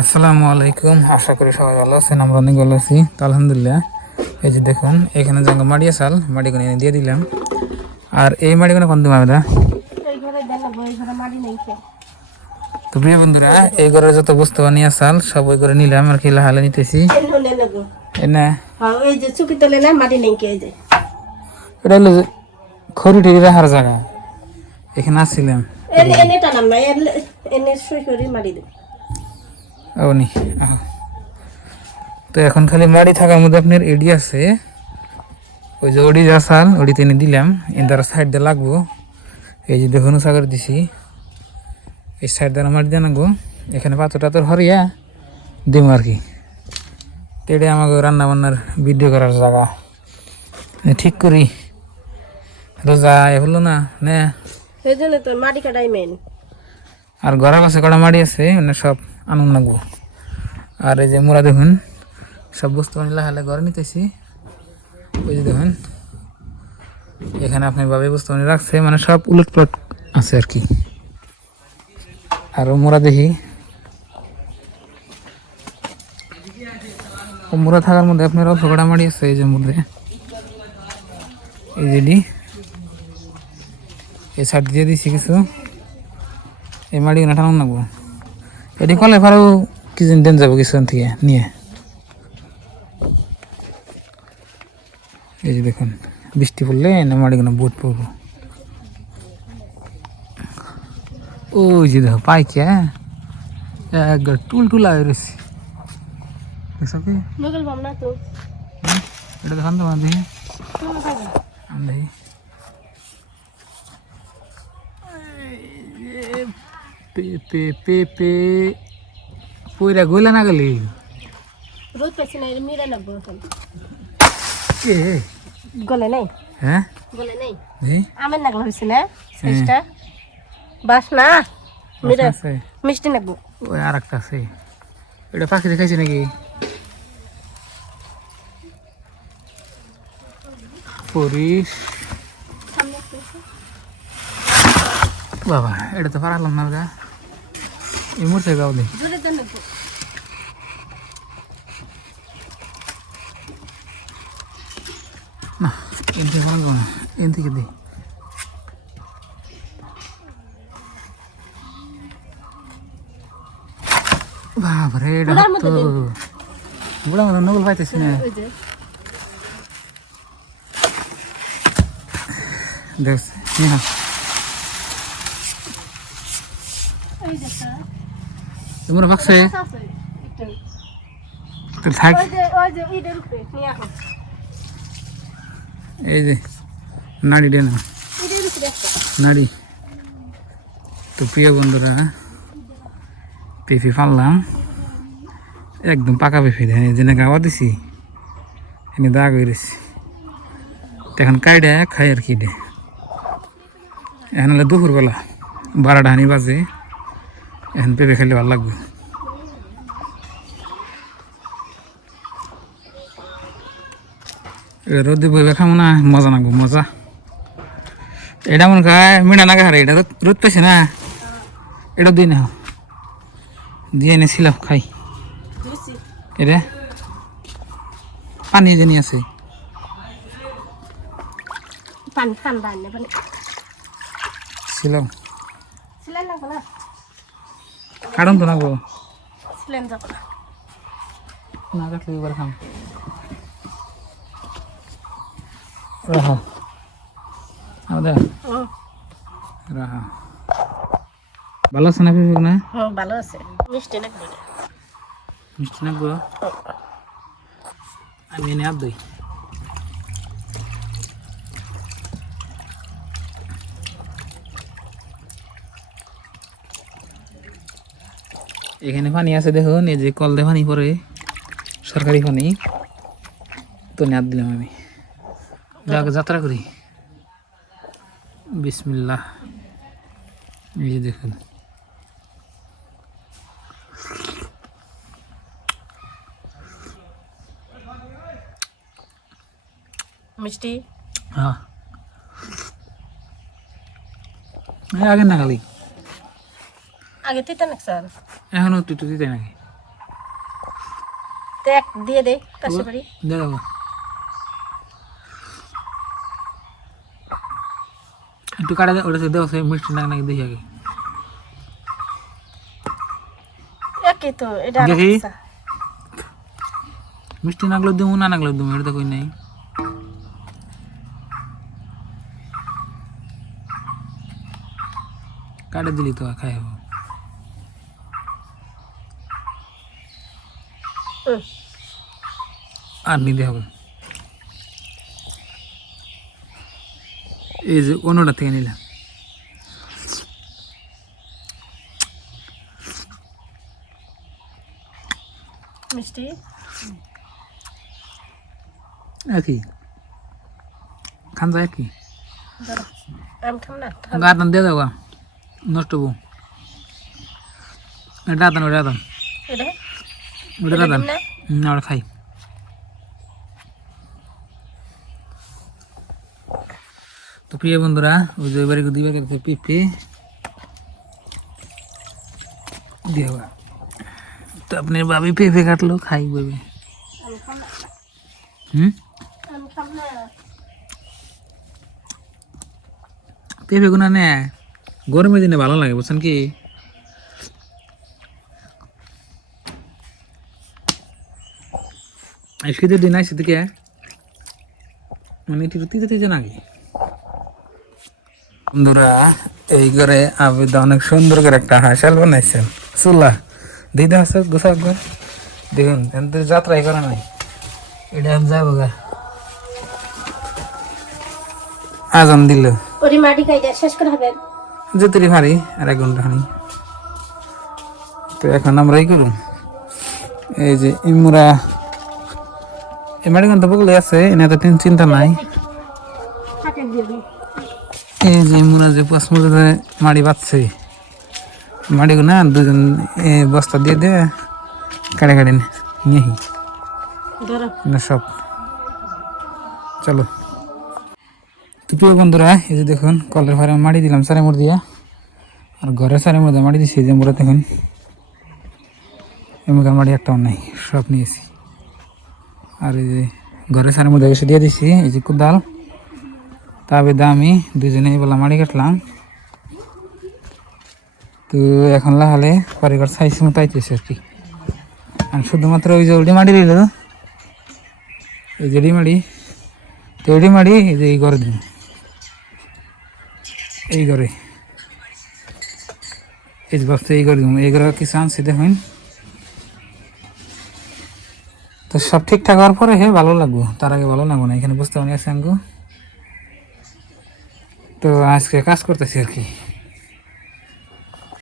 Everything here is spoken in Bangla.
আসসালামু আলাইকুম। আশা করি সবাই ভালো আছেন আমরা অনেক ভালো আছি। তো আলহামদুলিল্লাহ এই যে দেখুন এখানে জাঙ্গা মাড়ি আসাল মাড়িগুলো এনে দিয়ে দিলাম। আর এই মাড়িগুলো কোন দিন ঘরে ঘরে কে তো প্রিয় বন্ধুরা এই ঘরে যত বস্তু বানিয়ে আসাল সব ওই করে নিলাম আর কি হালে নিতেছি। এটা হলো খড়ি টেরি রাখার জায়গা। এখানে আসছিলাম এনে এনে টানাম না এনে এনে সই করে মাটি দেব ওনি তো এখন খালি মাড়ি থাকার মধ্যে আপনার এডি আছে। ওই যে ওডি যা সাল ওডি টেনে দিলাম। এন্দার সাইড দিয়ে লাগবো। এই যে দেখুন সাগর দিছি। এই সাইড দিয়ে মাটি দিয়ে নাগো এখানে পাথর টাথর হরিয়া দিম আর কি। তো এটা আমাকে রান্না বান্নার ভিডিও করার জায়গা। ঠিক করি। রোজা এ হলো না নে। মাটি আর ঘরের পাশে কটা মাড়ি আছে? মানে সব আনন্দ নাগবো আর এই যে মোরা দেখুন, সব বস্তু আনিলে হালে ঘরে নিতেছি। ওই যে দেখুন, এখানে আপনি ভাবে বস্তু রাখছে মানে সব উলট পালট আছে আর কি। আর মোরা দেখি মোরা থাকার মধ্যে আপনার কটা মাড়ি আছে এই যে মধ্যে। এই যে ডি এই সাইড দিয়ে দিছি কিছু। এই মাড়ি না টানুন লাগবো এটি কলে ফারেও কি দিন যাব কিছুক্ষণ থেকে নিয়ে। এই যে দেখুন বৃষ্টি পড়লে না মাড়িগুলো বুট পড়ব। ওই যে দেখো পাইকে একবার টুল টুল আয় রয়েছে। দেখছ কি? এটা দেখান তো দেখি দেখি পে পে পে পে। পইরা গইলা না গেলি? রোদ পাইছি না মিরা লাগবো এখন কে? গলে নাই? হ্যাঁ? গলে নাই? জি। আমের নাগলা হয়েছে না সাইজটা বাস না? মিরা মিষ্টি লাগবো ওই আর একটা আছে। এটা পাখি দেখাইছে নাকি? পরিস বাবা এটা তো পারালাম না এই মুরছে গাও দে জোরে দেন না এন থেকে পারব না। এন থেকে দে। বাবারে এটা তো। বুড়া মতো নকল পাইতেছি না। দেখ নিহা ওই যে একটা তোমরা বাক্সে থাক। এই যে, নাড়ি দে না নাড়ি। তো প্রিয় বন্ধুরা, পেঁপে পারলাম একদম পাকা পেঁপে দেয় যেনে গাওয়া দিছি, এনে দাগ হয়ে রয়েছে এখন কাইডে খাই আর কি দে এখন হলে দুপুরবেলা, বারোটা হানি বাজে। এখন পেঁপে খেলে ভালো লাগবে। রোদে বইবে খাব না মজা নাগবো মজা। এটা মনে খায় মিঠা না খারে এটা রোদ পেছে না? এটা দিই না দিয়ে এনেছিলাম খাই। এটা? পানি জানি আছে। পানি ঠান্ডা পানি ছিলাম। না কারণ তো নাগবো সিলেন যাব না। না কাটলে এবার খাম। রাহা। আমাদের রাহা। ভালো আছে না না? ভালো আছে। মিষ্টি না। মিষ্টি নাগবো আমি এনে আর দই এখানে পানি আছে দেখুন এই যে কল দিয়ে পানি পরে সরকারি পানি। তো নেট দিলাম আমি। যাক যাত্রা করি। বিসমিল্লাহ। এই যে দেখুন। মিষ্টি? হ্যাঁ। আগে না খালি। আগে তিতা নাক স্যার। এখনও তুই তুই নাকি তো এক দিয়ে দে পাশে বাড়ি। দিয়ে দেবো একটু কাটা ওটা দেবো সে মিষ্টি নাকি নাকি দেখি আগে। একই তো এটা দেখি। মিষ্টি নাগলো দিমু না নাগলো দিমু এটা তো কই নাই। কাটে দিলি তো খাই হব। আর নিতে হবে। এই যে অন্যটা থেকে নিলাম। মিষ্টি? একই। খান যায় একই। ধরো আমি খাম না দিয়ে দাও নষ্ট আতান ওটা আতান এটা? ওটা এটা আতান দিম না হুম ওটা খাই তো প্রিয় বন্ধুরা ওই যে এবারে দিবে করতে পিপি দিয়ে হবে। তো আপনি ভাবি পেঁপে কাটলো খাই বইবে আমি খাম না হুম আমি খাম না পেঁপে গুনা নে গরমের দিনে ভালো লাগে বুঝছেন কি এই শীতের দিন আসছে থেকে মানে একটু তিতে তিতে নাকি বন্ধুরা এই করে আবেদা অনেক সুন্দর করে একটা হাঁসাল বানাইছেন। চুলা দিদা আছে গোসা একবার দেখুন এনতে যাত্রাই করে নাই। এটা আমি যাব গা। আজান দিল। ওরি মাটি খাই দেয় শেষ করে হবে। যেতে পারি আর এক ঘণ্টা খানি। তো এখন আমরা এই করুন। এই যে ইমুরা এই মাড়িগন তো বগলে আছে এনে তো টেন চিন্তা নাই। এই যে ইমুরা যে পাঁচ মুড়ে মাড়ি বাঁচছে মাড়িগো না দুজন এ বস্তা দিয়ে দে কাটে কাটে নিয়ে না সব। চলো। তো প্রিয় বন্ধুরা এই যে দেখুন কলের ফারে মাটি দিলাম সারে মুড় দিয়া। আর ঘরের সারে মুড়ে মাটি দিছি যে মুড়ে দেখুন এমুকার মাটি একটাও নাই সব নিয়েছি। আর এই যে ঘরের সারে মধ্যে এসে দিয়ে দিছি, এই যে কোদাল। তবে দামি দুজনে বলা মাটি কাটলাম। তো এখন লাহালে পরিবার সাইজ মতো আইতেছে আর কি। আর শুধুমাত্র ওই যে উল্টি মাটি দিল এই যে মাড়ি, তো এডি মাড়ি এই যে এই ঘরে দিন। এই ঘরে। এই যে এই ঘরে দিন এই ঘরে কিছু আনছি দেখুন। তো সব ঠিকঠাক হওয়ার পরে হে, ভালো লাগবো। তার আগে ভালো লাগবো না, এখানে বুঝতে পারি আছে তো আজকে কাজ করতেছি আর কি।